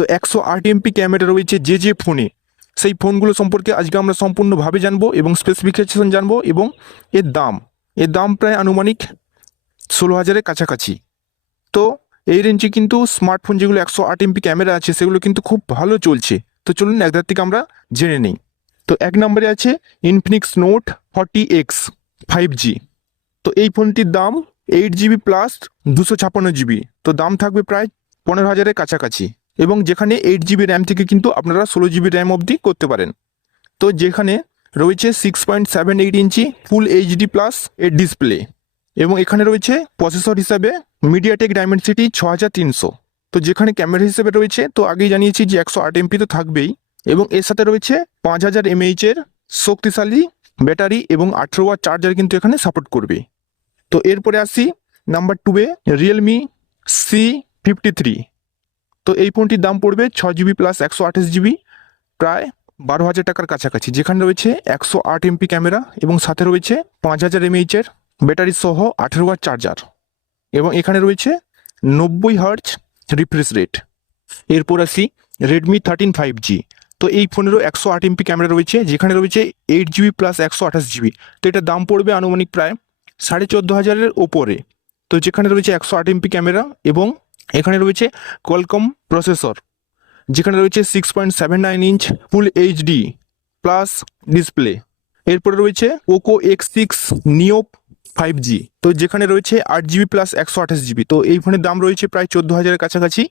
তো 108 MP camera রয়েছে যে ফোনে, সেই ফোনগুলো সম্পর্কে আজকে আমরা সম্পূর্ণভাবে জানবো এবং স্পেসিফিকেশন জানবো এবং এর দাম প্রায় আনুমানিক 16,000-এর কাছাকাছি। তো এই রেঞ্জে কিন্তু স্মার্টফোন যেগুলো 108 এমপি ক্যামেরা আছে সেগুলো কিন্তু খুব ভালো চলছে। তো চলুন একদার থেকে আমরা জেনে নিই। তো এক নম্বরে আছে ইনফিনিক্স নোট 40X 5G। তো এই ফোনটির দাম 8GB প্লাস 256GB। তো দাম থাকবে প্রায় 15,000-এর কাছাকাছি এবং যেখানে 8GB র্যাম থেকে কিন্তু আপনারা 16GB র্যাম অবধি করতে পারেন। তো যেখানে রয়েছে 6.78 ইঞ্চি ফুল এইচডি প্লাস এর ডিসপ্লে এবং এখানে রয়েছে প্রসেসর হিসাবে মিডিয়াটেক ডাইমেনসিটি 6300। তো যেখানে ক্যামেরা হিসেবে রয়েছে, তো আগেই জানিয়েছি যে 108 এমপি তো থাকবেই এবং এর সাথে রয়েছে 5000 mAh এর শক্তিশালী ব্যাটারি এবং 18 ওয়াট চার্জার কিন্তু এখানে সাপোর্ট করবে। তো এরপরে আসি নাম্বার 2-এ রিয়েলমি C53। তো এই ফোনটির দাম পড়বে 6GB প্লাস 128GB, প্রায় 12,000 টাকার কাছাকাছি। যেখানে রয়েছে 108 এমপি ক্যামেরা এবং সাথে রয়েছে 5000 mAh এর ব্যাটারি সহ 18 ওয়াট চার্জার এবং এখানে রয়েছে 90 হার্টজ রিফ্রেশ রেট। এরপর আসি রেডমি 13 5G। তো এই ফোনেরও 108 এমপি ক্যামেরা রয়েছে, যেখানে রয়েছে 8GB প্লাস 128GB। তো এটার দাম পড়বে আনুমানিক প্রায় 14,500-এর ওপরে। তো যেখানে রয়েছে 108 এমপি ক্যামেরা এবং এখানে রয়েছে কোয়ালকম প্রসেসর, যেখানে রয়েছে 6.79 inch full HD plus display. এরপরে রয়েছে পোকো X6 নিও 5G। তো যেখানে রয়েছে 8GB প্লাস 128GB। তো এই ফোনের দাম রয়েছে প্রায় 14,000-এর কাছাকাছি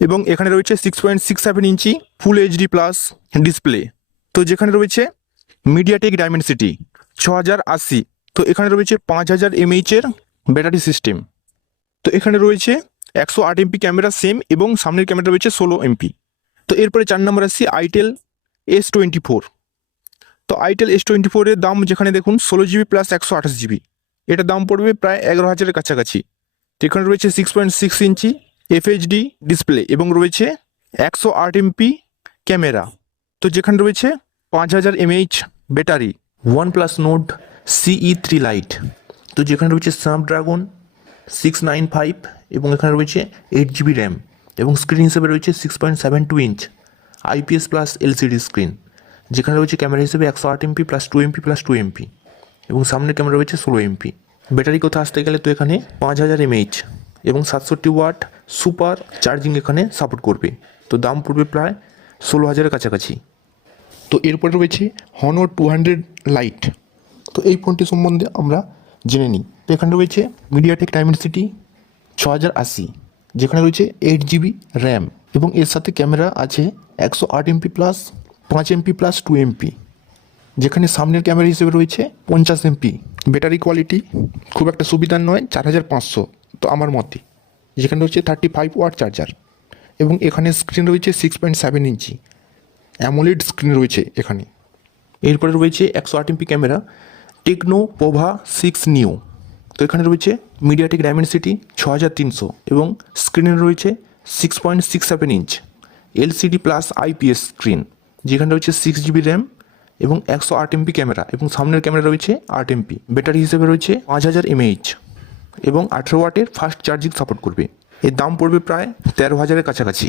এবং এখানে রয়েছে 6.67 ইঞ্চি ফুল এইচডি প্লাস ডিসপ্লে। তো যেখানে রয়েছে মিডিয়াটেক ডাইমেনসিটি 6080। তো এখানে রয়েছে 5000 mAh এর ব্যাটারি সিস্টেম। তো এখানে রয়েছে 108 এমপি ক্যামেরা সেম এবং সামনের ক্যামেরা রয়েছে 16 এমপি। তো এরপরে 4 নম্বর আসছি আইটেল S24। তো আইটেল S24 এর দাম যেখানে দেখুন 16GB প্লাস 128GB। এটার দাম পড়বে প্রায় 11,000-এর কাছাকাছি। তো এখানে রয়েছে 6.6 ইঞ্চি FHD ডিসপ্লে এবং রয়েছে 108 এমপি ক্যামেরা। তো যেখানে রয়েছে 5000 mAh battery. OnePlus Nord CE3 Lite। তো যেখানে রয়েছে স্ন্যাপড্রাগন 695 এবং এখানে রয়েছে 8GB র্যাম এবং স্ক্রিন হিসেবে রয়েছে 6.72 inch IPS plus LCD screen. যেখানে রয়েছে ক্যামেরা হিসেবে 108 MP plus 2 MP plus 2 MP এবং সামনের ক্যামেরা রয়েছে 16 এমপি। ব্যাটারি কথা আসতে গেলে তো এখানে 5000 mAh এবং 67 ওয়াট সুপার চার্জিং এখানে সাপোর্ট করবে। তো দাম পড়বে প্রায় 16,000-এর কাছাকাছি। তো এরপরে রয়েছে Honor 200 Lite। তো এই ফোনটি সম্বন্ধে আমরা জেনে নিই। তো এখানে রয়েছে মিডিয়াটেক ডাইমেনসিটি 6080, যেখানে রয়েছে 8GB র্যাম এবং এর সাথে ক্যামেরা আছে 108 MP plus 5 MP plus 2 MP. যেখানে সামনের ক্যামেরা হিসেবে রয়েছে 50 এমপি। ব্যাটারি কোয়ালিটি খুব একটা সুবিধার নয়, 4500 তো আমার মতে। যেখানে রয়েছে 35 ওয়াট চার্জার এবং এখানে স্ক্রিন রয়েছে 6.7 ইঞ্চি অ্যামোলেড স্ক্রিন রয়েছে এখানে। এরপরে রয়েছে 108 এমপি ক্যামেরা টেকনো পোভা 6 নিও। তো এখানে রয়েছে মিডিয়াটেক ডাইমেনসিটি 6300 এবং স্ক্রিনে রয়েছে 6.67 inch LCD plus IPS screen. যেখানে রয়েছে 6GB র্যাম এবং 108 এমপি ক্যামেরা এবং সামনের ক্যামেরা রয়েছে 8 এমপি। ব্যাটারি হিসেবে রয়েছে 5000 mAh এবং 18 ওয়াটের ফাস্ট চার্জিং সাপোর্ট করবে। এর দাম পড়বে প্রায় 13,000-এর কাছাকাছি।